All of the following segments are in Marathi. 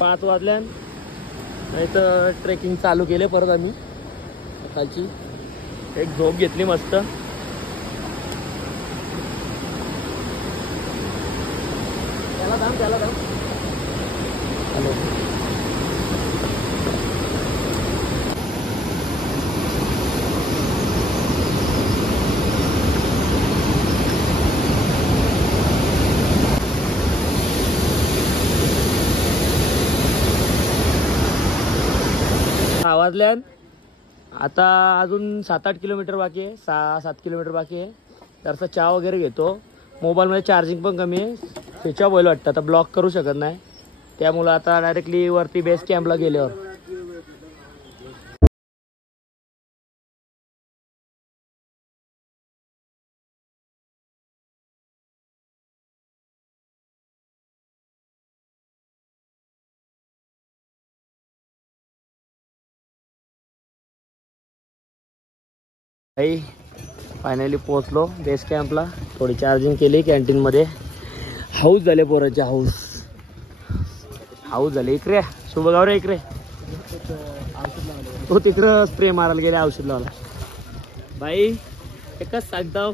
5 वाजल्या तर ट्रेकिंग चालू केले परत आम्ही सकाळची एक झोप घेतली मस्त त्याला दाम हॅलो 6 वाजल्या आता अजून 7-8 किलोमीटर बाकी आहे 6-7 किलोमीटर बाकी आहे जरासा चहा वगैरे घेतो मोबाईलमध्ये चार्जिंग पण कमी आहे स्विच ऑफ होईल वाटतं आता ब्लॉक करू शकत नाही त्यामुळे आता डायरेक्टली वरती बेस कॅम्पला गेल्यावर भाई फायनली पोहोचलो बेस कॅम्पला थोडी चार्जिंग केली कॅन्टीन मध्ये हाऊस झाले पोराचे हाऊस झाले इकडे शुभगाव रे इकडे तो तिकडं स्प्रे मारायला गेले औषध लावला भाई एकच सांगतो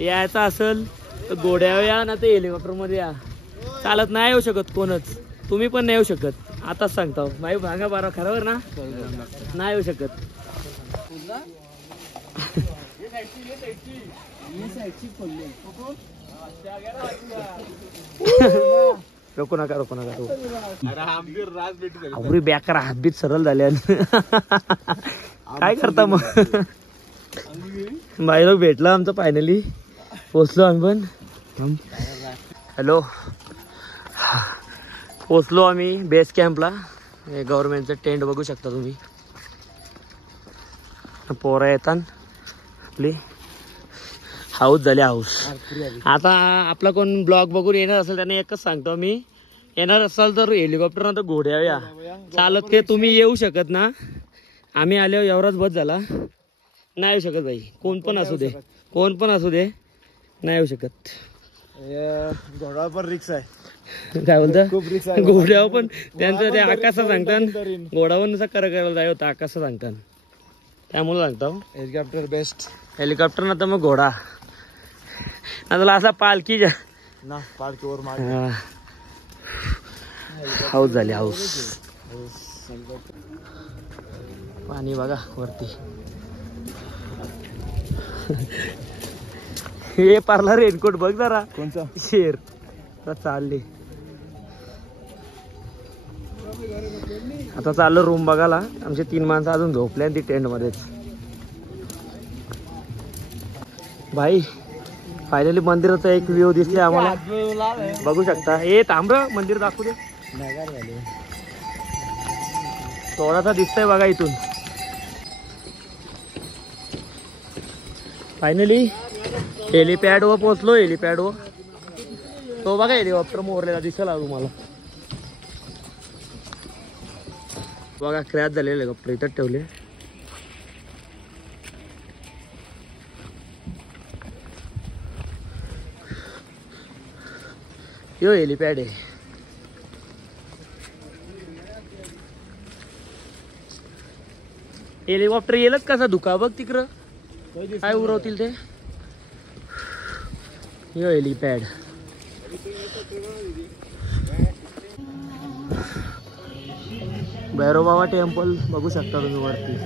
यायचं असेल तर घोड्यावर या ना ते हेलिकॉप्टर मध्ये या चालत नाही येऊ शकत कोणच तुम्ही पण नाही येऊ शकत आताच सांगतो भाई भांगा बारा खरोबर ना नाही येऊ शकत रोको नका अवरी बेकार हातबीत सरळ झाले काय करता मग बाई लोक भेटला आमचं फायनली पोचलो आम्ही पण हॅलो पोचलो आम्ही बेस कॅम्पला गव्हर्नमेंटचं टेंट बघू शकता तुम्ही पोरं येतात आपली हाऊस झाली हाऊस आता आपला कोण ब्लॉग बघून येणार असेल त्याने एकच सांगतो मी येणार असाल तर हेलिकॉप्टर नंतर घोड्यावर या चालत ते तुम्ही येऊ शकत ना आम्ही आल्यावर एवढाच बस झाला नाही येऊ शकत भाई कोण पण असू दे नाही येऊ शकत घोड्यावर पण रिक्स आहे काय बोलतं खूप रिक्स घोड्यावर पण त्यांचं ते आकाशात सांगतात घोड्यावर नुसतं करायला जाय होतं आकाशात सांगतात त्यामुळे सांगतो हेलिकॉप्टर बेस्ट हेलिकॉप्टर ना तर मग घोडा ना तुला असा पालखी ना पालखीवर मार हाऊस झाली हाऊस पाणी बघा वरती हे पारला रेनकोट बघ जरा कोणचा शेर चालले आता चाललो रूम बघायला आमचे 3 माणसं अजून झोपले ती टेंट मध्येच भाई फायनली मंदिराचा एक व्ह्यू दिसले आम्हाला बघू शकता हे तांब्र मंदिर दाखवू दे थोडासा दिसतंय बघा इथून फायनली हेलिपॅड वर पोहोचलो हेलिपॅड वर तो बघा हेलिकॉप्टर मोरलेला दिसेल तुम्हाला बघा क्रॅश झालेले हेलिकॉप्टर इथं ठेवले यो हेलिपॅड आहे हेलिकॉप्टर येलच कसा धुका बघ तिकडं काय उरवतील ते यो हेलिपॅड भैरवबाबा टेम्पल बघू शकता तुम्ही वरती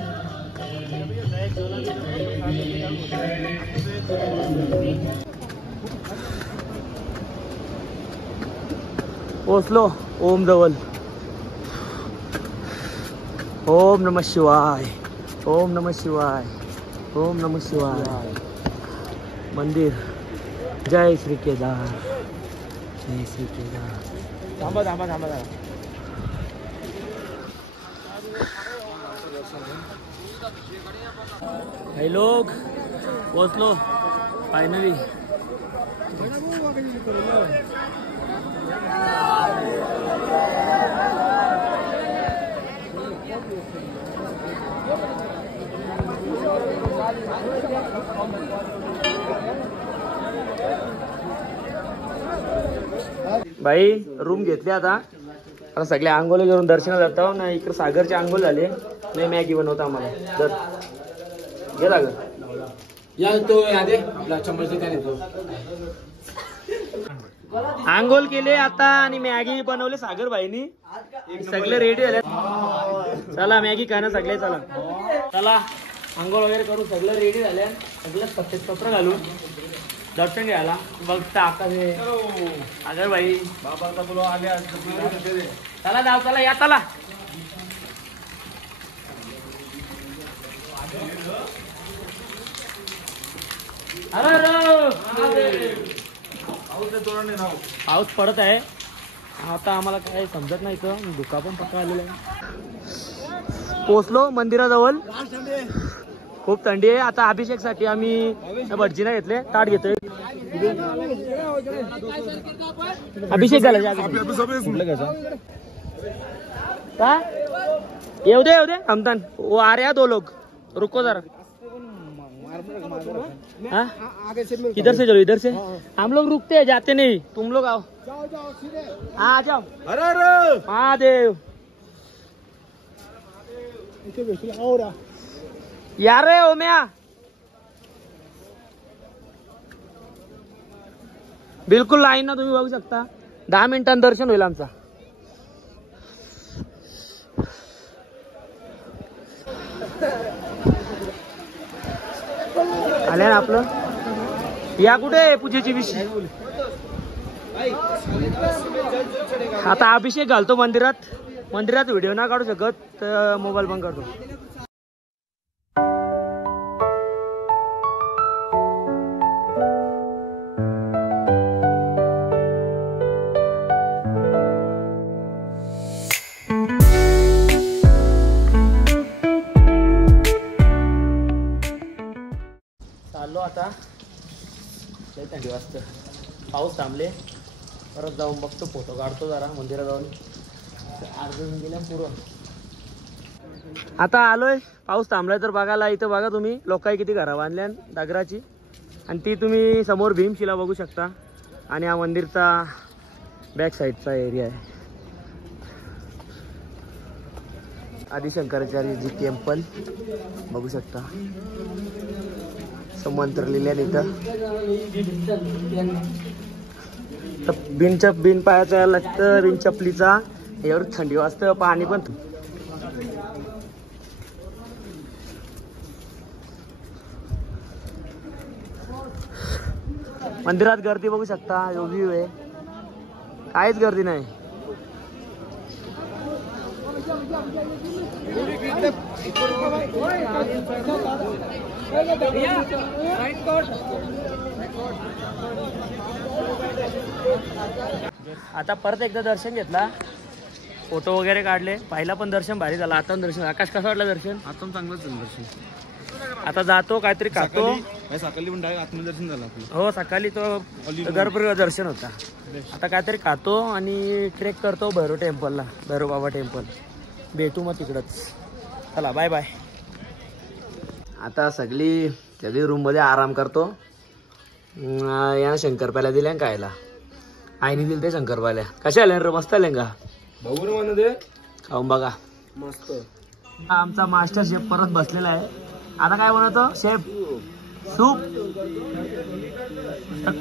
पोचलो ओम जवळ ओम नमः शिवाय ओम नमः शिवाय ओम नमः शिवाय मंदिर जय श्री केदार जय श्री केदार थांबा हे लोग पोचलो फायनली भाई रूम घेतली आता आता सगळे आंघोळ करून दर्शनाला जातो ना. इकडे सागरचे आंघोळ झाले नाही. मॅगी बनवता आम्हाला तर घे सागर. आंघोळ केले आता आणि मॅगी बनवले सागर भाईनी. सगळे रेडी झाले. चला मॅगी खाणं सगळे. चला चला आंघोळ वगैरे करून सगळं रेडी झाले. सगळं सफेद कपडे घालून दर्शन घ्यायला बघता आकाश सागर भाई चला जाऊ. चला या चला. पाऊस पडत आहे आता. आम्हाला काय समजत नाही इथं. धुका पण पक्का आलेला आहे. पोचलो मंदिराजवळ. खूप थंडी आहे. आता अभिषेक साठी आम्ही भटजीला घेतले. ताट घेतोय. अभिषेक झाला का? येऊ दे येऊ दे. हमतान वो आ रहे हैं 2 लोग. रुको जरा. हाँ? इधर से चलो. इधर से हम लोग रुकते हैं जाते नहीं. तुम लोग आओ. हाँ आ जाओ. अरे महादेव यार रे ओम्या. बिलकुल लाईन ना तुम्ही बघू शकता. 10 मिनिटांत दर्शन होईल आमचा. आले ना आपलं. या कुठे पूजेची विषय. आता अभिषेक घालतो मंदिरात. मंदिरात व्हिडिओ ना काढू शकत तर मोबाईल बंद करतो. चाललो आता. थंडी वाजतं. पाऊस थांबले. परत जाऊन बघतो. फोटो काढतो जरा मंदिरात जाऊन. अर्जून गेल्या पुरं. आता आलोय. पाऊस थांबलाय तर बघायला. इथं बघा तुम्ही लोकांनी किती घरं बांधल्या दगडाची. आणि ती तुम्ही समोर भीमशिला बघू शकता. आणि हा मंदिरचा बॅक साईडचा एरिया आहे. आदिशंकराचार्यजी टेम्पल बघू शकता. मंत्र लिहिल्याने इथं. बिन पायाचा लागतं. बिन चपलीचा. एवढं थंडी वाजतं. पाणी पण मंदिरात गर्दी बघू शकता. व्ह्यू आहे. काहीच गर्दी नाही. आता परत एकदा दर्शन घेतला. फोटो वगैरे काढले. पहिला पण दर्शन भारी झाला. आता पण दर्शन. आकाश कसं वाटलं दर्शन? आता चांगलंच झालं दर्शन. आता जातो काहीतरी खातो. सकाळी पण डायरेक्ट आत्मदर्शन झालं आपलं. हो सकाळी तो गर्भगृह दर्शन होता. आता काहीतरी खातो आणि ट्रेक करतो भैरव टेम्पलला. भैरव बाबा टेम्पल. भेटू मग तिकडच. चला बाय बाय. आता सगळी रूम मध्ये आराम करतो. या शंकरपाल्या दिल्या खायला. आईने दिले ते शंकरपाल्या. कशा आल्या रे? मस्त आल्या का? बघू दे. खाऊन बघा. मस्त. आमचा मास्टर शेफ परत बसलेला आहे. आता काय बनवतो शेफ? सूप.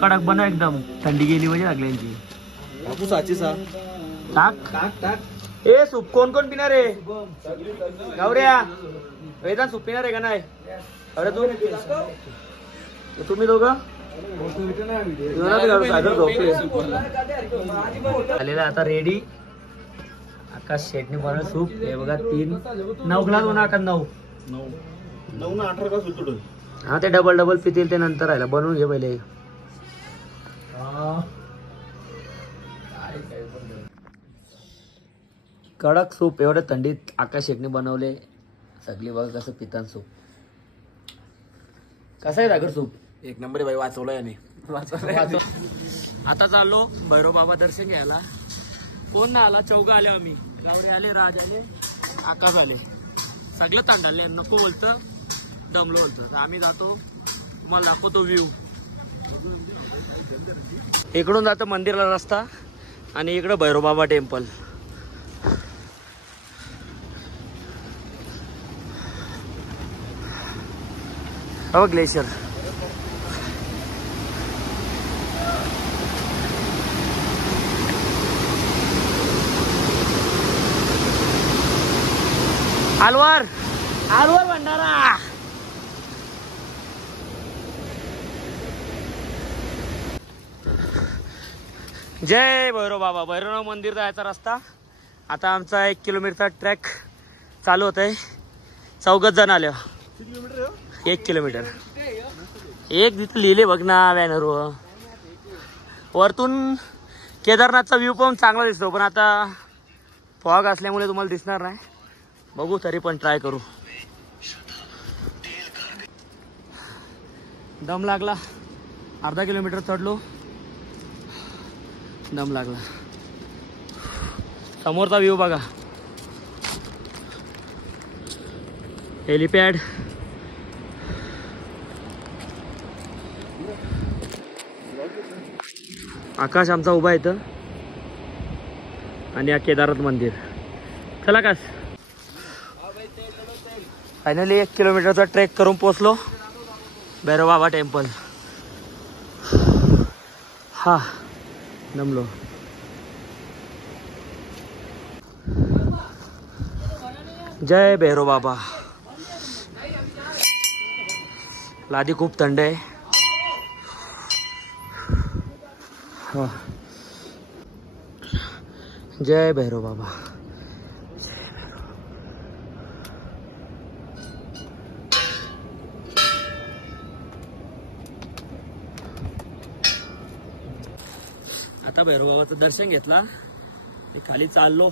कडक बनव एकदम. थंडी गेली म्हणजे सगळ्यांची. बापू साची सा. टाक. ए सूप कोण कोण पिणार आहे? गौऱ्या वेदांत सूप पिणार आहे का नाही? अरे तुम्ही दोघं आलेला आता रेडी. आकाश शेटने बनवलं सूप. हे बघा 9 ग्लास होणार का? 9 ना 18 ग्लास होतो. हा ते डबल पितील ते नंतर राहिला. बनवून घे पहिले. कडक सूप एवढ्या थंडीत आकाश शेटने बनवले. सगळी बघा कसं पितान सूप. कसं आहे सागर सूप? एक नंबर बाई. वाचवलं याने. आता चाललो भैरव बाबा दर्शन घ्यायला. कोण ना आला? 4 आले आम्ही. गावरे आले, राज आले, आकाश आले. सगळं तांडाले. नको बोलतं दमलो बोलतं. आम्ही जातो. तुम्हाला दाखवतो व्ह्यू. इकडून जातो मंदिराला रस्ता आणि इकडं भैरव बाबा टेम्पल. हो ग्लेशियर. अलवर अलवर भंडारा. जय भैरव बाबा. भैरवनाथ मंदिर जायचा रस्ता. आता आमचा 1 किलोमीटरचा ट्रॅक चालू होत आहे. 4 जण आले. 1 किलोमीटर. एक तिथं लिहिले बघ ना बॅनरवर. वरतून केदारनाथचा व्ह्यू पण चांगला दिसतो, पण आता फॉग असल्यामुळे तुम्हाला दिसणार नाही. बघू तरी पण ट्राय करू. दम लागला. अर्धा किलोमीटर चढलो, दम लागला. समोरचा व्ह्यू बघा. हेलिपॅड. आकाश आमचा उभा इथं आणि या केदारनाथ मंदिर. चला कास. फायनली 1 किलोमीटरचा ट्रेक करून पोचलो भैरव बाबा टेम्पल. हा दमलो. जय भैरव बाबा. लादी खूप थंड आहे. हा. जय भैरव बाबा. आता भैरव बाबाचं दर्शन घेतला. मी खाली चाललो.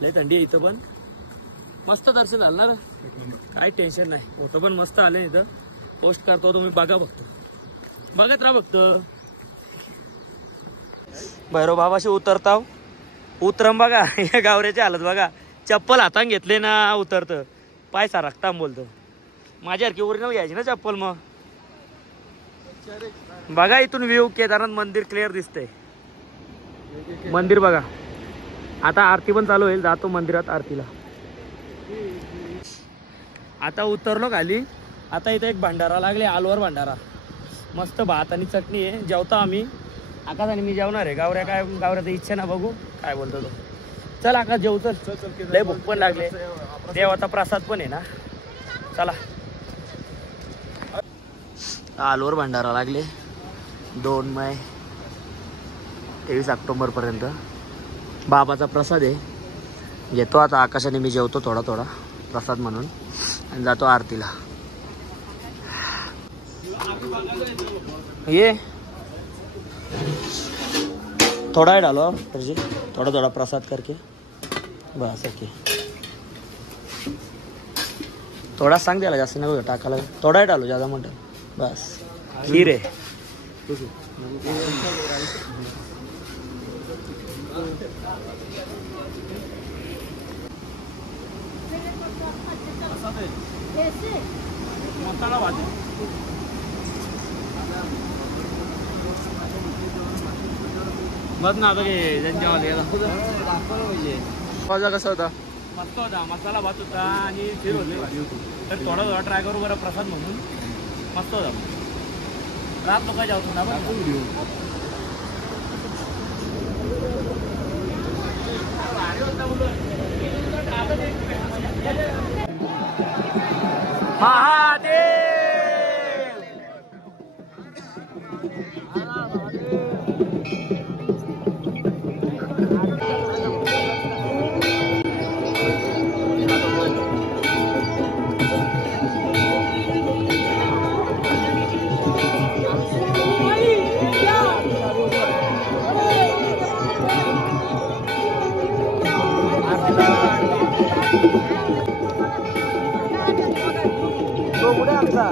लय थंडी आहे इथं, पण मस्त दर्शन झालं ना. काय टेन्शन नाही. फोटो पण मस्त आले. इथं पोस्ट करतो तुम्ही बघा. बघत राहा फक्त. भैरव बाबाशी उतरताव. उतरम बघा. या गावऱ्याची हालत बघा. चप्पल हातान घेतले ना उतरतं. पाय सारखता बोलतो. माझ्यासारखी ओरिजिनल घ्यायची ना चप्पल. मग बघा इथून व्ह्यू. केदारनाथ मंदिर क्लिअर दिसतंय. मंदिर बघा. आता आरती पण चालू होईल. जातो मंदिरात आरतीला. आता उतरलो खाली. आता इथे एक भंडारा लागले. अलवर भंडारा. मस्त भात आणि चटणी आहे. जेवतो आम्ही. आकाश आणि मी जेवणार आहे. गावऱ्याची इच्छा ना. बघू काय बोलतो तो. चल आकाश जेवू. चल लय भूक पण लागले. देवाचा प्रसाद पण आहे ना. चला. अलवर भंडारा लागले. 2 मे 23 ऑक्टोबर पर्यंत. बाबाचा प्रसाद आहे. घेतो आता. आकाशाने मी जेवतो थोडा प्रसाद म्हणून आणि जातो आरतीला. ये थोड़ा ही डालो जी. थोड़ा प्रसाद करके बस. ओके. थोड़ा सांग द्यायला. जास्त नको टाकायला. थोड़ा ही डालो. ज़्यादा मत बस. खीर आहे. मसाला भाजी. बघ ना आता माझा कसा होता. मस्त होता. मसाला भात होता आणि खीर होती. तर थोडा ट्राय करू बरं प्रसाद म्हणून. मस्त होता. रात लोक जाऊ ना. महादेव. तो पुढे आमचा.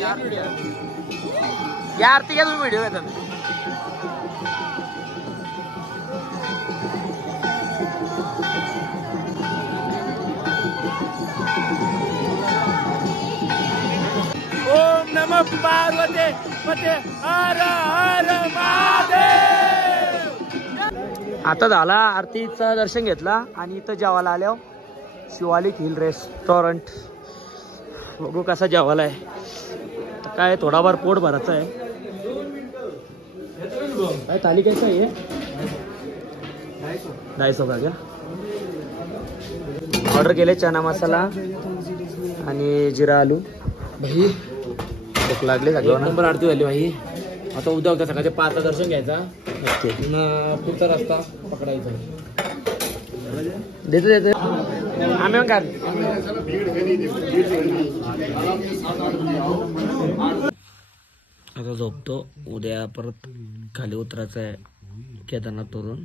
या आरती घ्या तुम्ही व्हिडिओ घेता ओम नमः पार्वती पते हर हर महादेव. आता झाला आरतीचं दर्शन घेतला आणि इथं जेवायला आल्या शिवालिक हिल रेस्टॉरंट. बघू कसा जेवायला आहे. काय थोडाफार पोट भरायचं आहे. काय थाली कसं आहे 250 का क्या ऑर्डर केले चना मसाला आणि जिरा आलू. भाई भूक लागली सगळं नंबर आरती झाली भाई. आता उद्या होता सकाळच्या 5चं दर्शन घ्यायचा पुढचा रस्ता पकडायचा. देतो देतो आम्ही काय आता झोपतो. उद्या परत खाली उतरायचं आहे केदारनाथ वरून.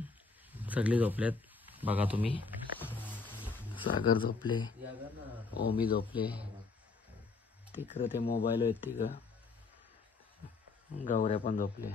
सगळे झोपलेत बघा तुम्ही. सागर झोपले, ओमी झोपले, तिकडे ते मोबाईल आहेत तिकडं, गौऱ्या पण झोपले.